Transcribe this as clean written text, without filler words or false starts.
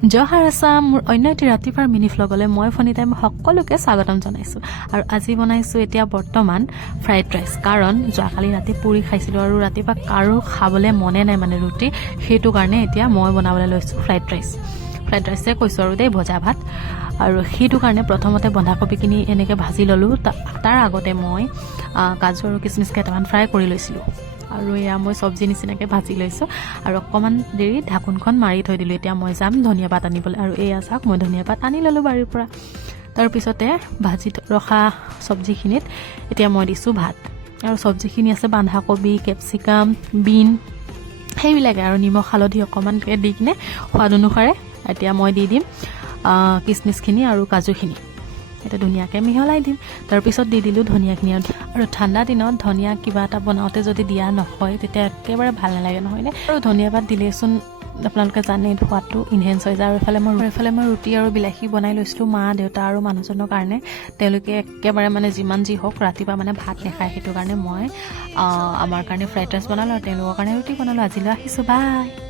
জহাৰ আছাম মোৰ অন্য এটি ৰাতিপুৱাৰ মিনি ভ্লগলৈ মই ফণিতাই সকলোকে স্বাগতম জনাইছোঁ আৰু আজি বনাইছোঁ এতিয়া বৰ্তমান ফ্ৰাইড ৰাইচ কাৰণ যোৱাকালি ৰাতি পুৰি খাইছিলোঁ আৰু ৰাতিপুৱা কাৰো খাবলৈ মনে নাই মানে ৰুটি সেইটো কাৰণে এতিয়া মই বনাবলৈ লৈছোঁ ফ্ৰাইড ৰাইচে কৈছোঁ আৰু দেই ভজা ভাত আৰু সেইটো কাৰণে প্ৰথমতে বন্ধাকবিখিনি এনেকৈ ভাজি ল'লোঁ তাৰ আগতে মই কাজু আৰু কিচমিচ কেইটামান ফ্ৰাই কৰি লৈছিলোঁ আৰু এয়া মই চব্জি নিচিনাকৈ ভাজি লৈছোঁ আৰু অকণমান দেৰি ঢাকোনখন মাৰি থৈ দিলোঁ এতিয়া মই যাম ধনিয়া পাত আনিবলৈ আৰু এয়া চাওক মই ধনিয়া পাত আনি ল'লোঁ বাৰীৰ পৰা তাৰপিছতে ভাজি ৰখা চব্জিখিনিত এতিয়া মই দিছোঁ ভাত আৰু চব্জিখিনি আছে বন্ধাকবি কেপচিকাম বিন সেইবিলাকে আৰু নিমখ হালধি অকণমানকৈ দি কিনে সোৱাদ অনুসাৰে এতিয়া মই দি দিম কিচমিচখিনি আৰু কাজুখিনি এটা ধুনীয়াকৈ মিহলাই দিম তাৰপিছত দি দিলোঁ ধনিয়াখিনি আৰু ঠাণ্ডা দিনত ধনিয়া কিবা এটা বনাওঁতে যদি দিয়া নহয় তেতিয়া একেবাৰে ভাল নালাগে নহয়নে আৰু ধনিয়া পাত দিলেচোন আপোনালোকে জানে সোৱাদটো ইনহেঞ্চ হৈ যায় আৰু এইফালে মই ৰুটি আৰু বিলাহী বনাই লৈছিলোঁ মা দেউতা আৰু মানুহজনৰ কাৰণে তেওঁলোকে একেবাৰে মানে যিমান যি হওক ৰাতিপুৱা মানে ভাত নাখায় সেইটো কাৰণে মই আমাৰ কাৰণে ফ্ৰাইড ৰাইচ বনালোঁ আৰু তেওঁলোকৰ কাৰণে ৰুটি বনালোঁ আজিলৈ আহিছোঁ বাই।